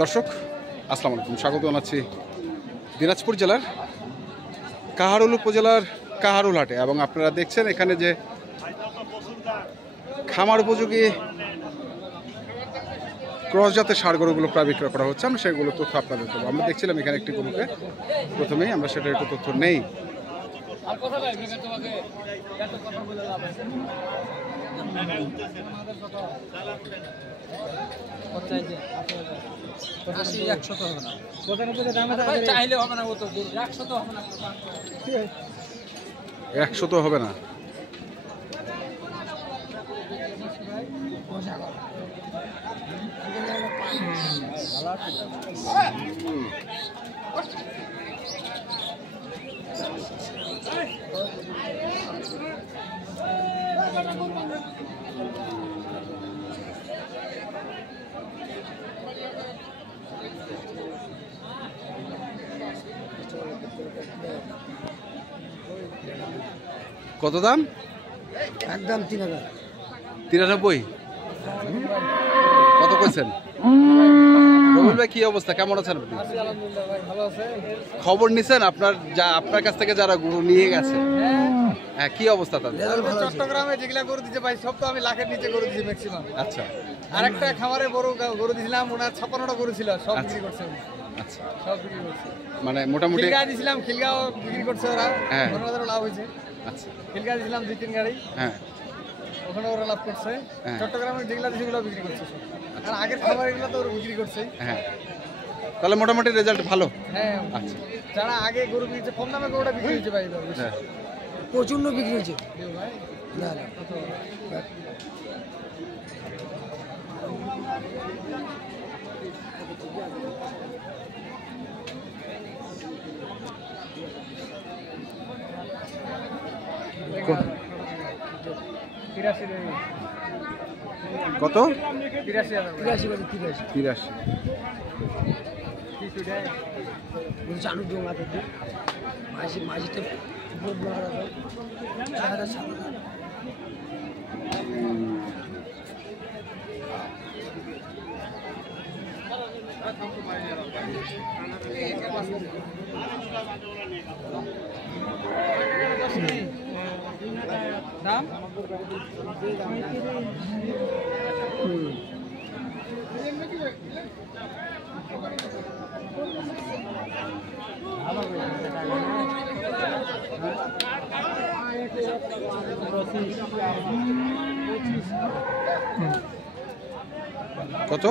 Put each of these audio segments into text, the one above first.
দর্শক আসসালামু আলাইকুম, স্বাগত জানাচ্ছি দিনাজপুর জেলার কাহারোল উপজেলার কাহারোল হাটে। এবং আপনারা দেখছেন এখানে যে খামার উপযোগী ক্রস জাতের ষাঁড় গরুগুলো প্রায় বিক্রয় করা হচ্ছে। আমরা সেগুলো তথ্য আপনাদের দেবো। আমরা দেখছিলাম এখানে একটি গরুকে, প্রথমেই আমরা সেটা একটু তথ্য নেই। একশো তো হবে না। কত দাম? একদম 93। কত কইছেন? রবিউল ভাই কি অবস্থা, কেমন আছেন আপনি? খবর নিছেন আপনার কাছ থেকে যারা গরু নিয়ে গেছে? হ্যাঁ, কি অবস্থা তাদের? চট্টগ্রামে যেগুলা গরু দিতে পাই সব তো আমি লাখের নিচে গরু দিচ্ছি ম্যাক্সিমাম। আচ্ছা, আরেকটা খামারে গরু দিছিলাম, ওনার 56টা গরু ছিল, সব বিক্রি করছে। আচ্ছা, সব বিক্রি করছে। মানে মোটামুটি খিলগা দিছিলাম, খিলগাও বিক্রি করছে ওরা। হ্যাঁ, ওনাদের লাভ হয়েছে। আচ্ছা, খিলগা দিছিলাম 2-3 গাড়ি, হ্যাঁ, ওখানে ওরা লাভ করছে। হ্যাঁ। চট্টগ্রামে যেগুলা দিছে ওগুলো বিক্রি করছে সব। আর আগের খামারে এগুলো তো ওরা বিক্রি করছে। হ্যাঁ, তাহলে মোটামুটি রেজাল্ট ভালো। হ্যাঁ, আচ্ছা, যারা আগে গরু বিক্রি কম দামে গরুটা বিক্রি হয়েছে ভাই, হ্যাঁ, প্রচন্ড বিক্রি হয়েছে। কত? 83,000। চালু জমা থেকে মাঝিটা দাম কত?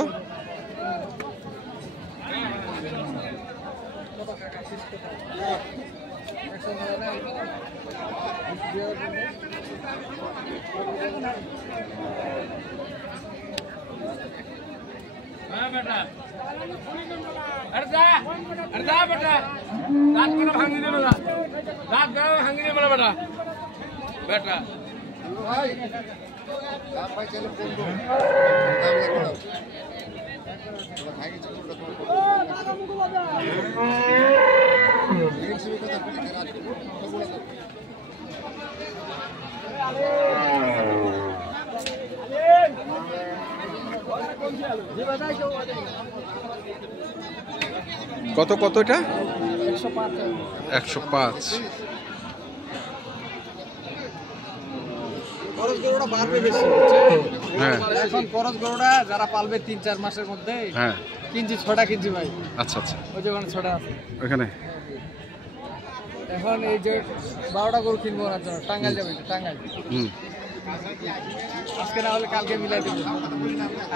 কত কত এটা? 105। খরচ গরুটা বাড়বে বেশি। হ্যাঁ, এখন খরচ গরুটা যারা পালবে 3-4 মাসের মধ্যে, হ্যাঁ, কিনছি 6টা কিনছি ভাই। আচ্ছা, আচ্ছা, ওই যে ওখানে 6টা আছে ওখানে। এখন এই যে 12টা গরু কিনবো ওনার জন্য। টাঙ্গাইল যাবে, টাঙ্গাইল আজকে না হলে কালকে মিলাই দেবো।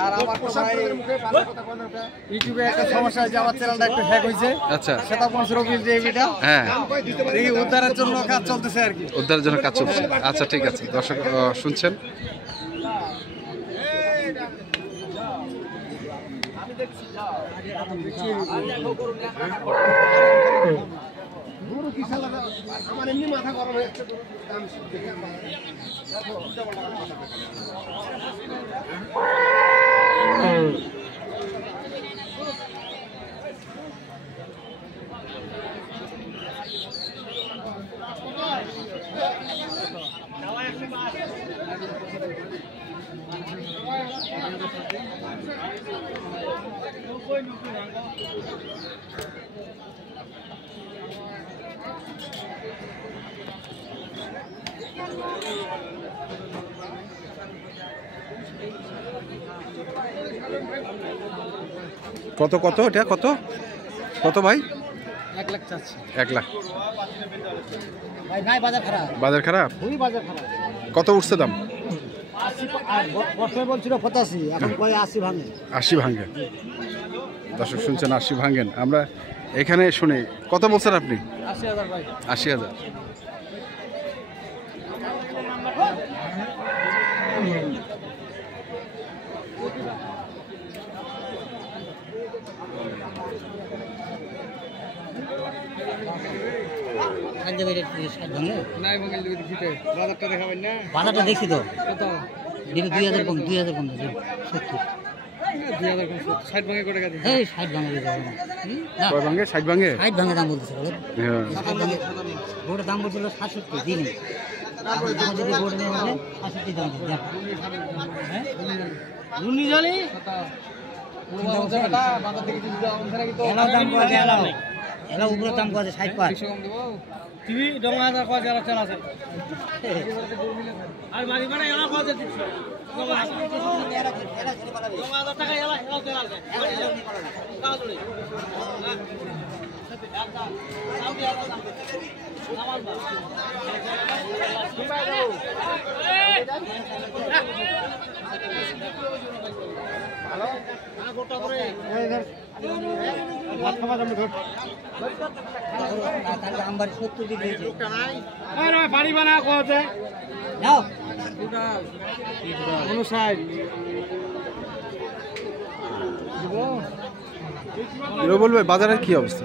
আর আমার তো ভাই ইউটিউবে একটা সমস্যা আছে, আমার চ্যানেলটা একটু হ্যাক হয়েছে। আচ্ছা, সেটা রবির যে ভিডিও, হ্যাঁ, দেখি উদ্ধারের জন্য কাজ চলতেছে আর কি। উদ্ধারের জন্য কাজ চলছে। আচ্ছা, ঠিক আছে, দর্শক শুনছেন। গরু কি সালা আমার এমনি মাথা গরম হয়ে যাচ্ছে। কত কত এটা কত কত ভাই? 1 লাখ চাচ্ছি। 1 লাখ ভাই নাই বাজার খারাপ, বাজার খারাপ। খুবই বাজার খারাপ। কত উঠছে দাম? 80 বছর বলছিল 85, এখন কয় 80 ভাঙে। 80 ভাঙে। দর্শক শুনছেন 80 ভাঙেন। আমরা এখানে শুনি কত বলছেন আপনি? 80,000 ভাই। 80,000। নাই ভাঙে দিতে বাজারটা দেখাবেন না? বাজারটা দেখছি তো, কত? দেখি 2000 কম, 2000 কম, 70 2000 কোন 60 ভাঙে করে গেছে। এই 60 ভাঙে দিতে হবে না। কয় ভাঙে? 60 ভাঙে। 60 ভাঙে দাম বলতেছে বলো। হ্যাঁ। 60 ভাঙে গোটা দাম বলছিল 67 দিন। তারপরে যদি গোটা নিয়ে আসে 67 দাম দিতে। হ্যাঁ রুনি জানি কত? বাজার থেকে যদি দাম করে কি তো এলাও দাম কত এলাও? এলাও উপরে দাম কত 65। কম দেব। টিভি ডঙ্গাদার কত যারা চালা আছে? আর মারি মানে এলা কত দিচ্ছ? 9000 টাকা এলা চালা আছে। দাম বাড়ি 70 দিন হয়েছে। পানি বানা কত? নাও 59। রবুল ভাই বাজারের কি অবস্থা?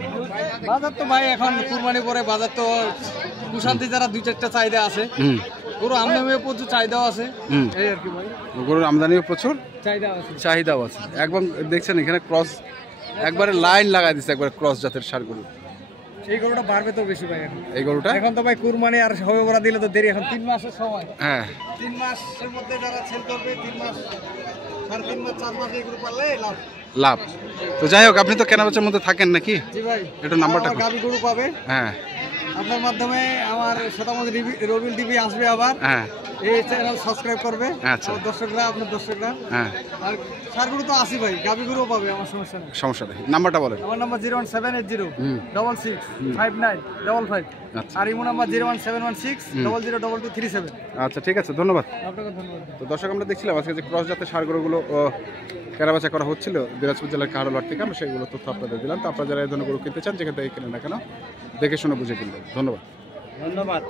বাজার তো ভাই এখন কুরবানি পরে বাজার তো কুশান্তি যারা 2-4টা চাহিদা আছে, হুম পুরো আমদানিও প্রচুর চাহিদাও আছে। হুম। এই আর কি ভাই, গরুর আমদানিও প্রচুর, চাহিদা আছে। চাহিদাও আছে। একবার দেখছেন এখানে ক্রস একবারে লাইন লাগাই দিচ্ছে, একবারে ক্রস জাতের ষাঁড় গরু। এই গরুটা বাড়বে তো বেশি ভাই এখন। এই গরুটা এখন তো ভাই কুরবানি আর হবে ওরা দিলে তো দেরি, এখন 3 মাসের সময়। হ্যাঁ 3 মাসের মধ্যে যারা সেল করবে 3 মাস, 3.5 মাস 4 মাস এই গরু পারলে লাভ। লাভ। তো যাই হোক, আপনি তো কেনাবেচার মধ্যে থাকেন নাকি? জি ভাই, একটু নাম্বারটা আমার গাবি গরু পাবে হ্যাঁ আপনার মাধ্যমে। আমার শতামত রবিল টিভি আসবে আবার, হ্যাঁ এই চ্যানেল সাবস্ক্রাইব করবে। আচ্ছা। আমার দর্শকরা, আপনার দর্শকরা। হ্যাঁ আর সারগুলো তো আসি ভাই, গাবি গরুও পাবে, আমার সমস্যা নেই। সমস্যা নেই। নাম্বারটা বলেন। আমার নাম্বার 01780 হুম। 66 59 55। আচ্ছা আর ইমো নাম্বার 01716 002237। আচ্ছা ঠিক আছে, ধন্যবাদ। আপনাকে ধন্যবাদ। তো দর্শক, আমরা দেখছিলাম আজকে যে ক্রস জাতের ষাঁড় গরুগুলো কেনাবেচা করা হচ্ছিল দিনাজপুর জেলার কাহারোলহাট থেকে, আমরা সেইগুলো তথ্য আপনাদের দিলাম। তো আপনারা যারা এই ধরনের গরু কিনতে চান, যেখান থেকে কিনেন না কেন, দেখে শুনে বুঝে কিনবেন। ধন্যবাদ। ধন্যবাদ।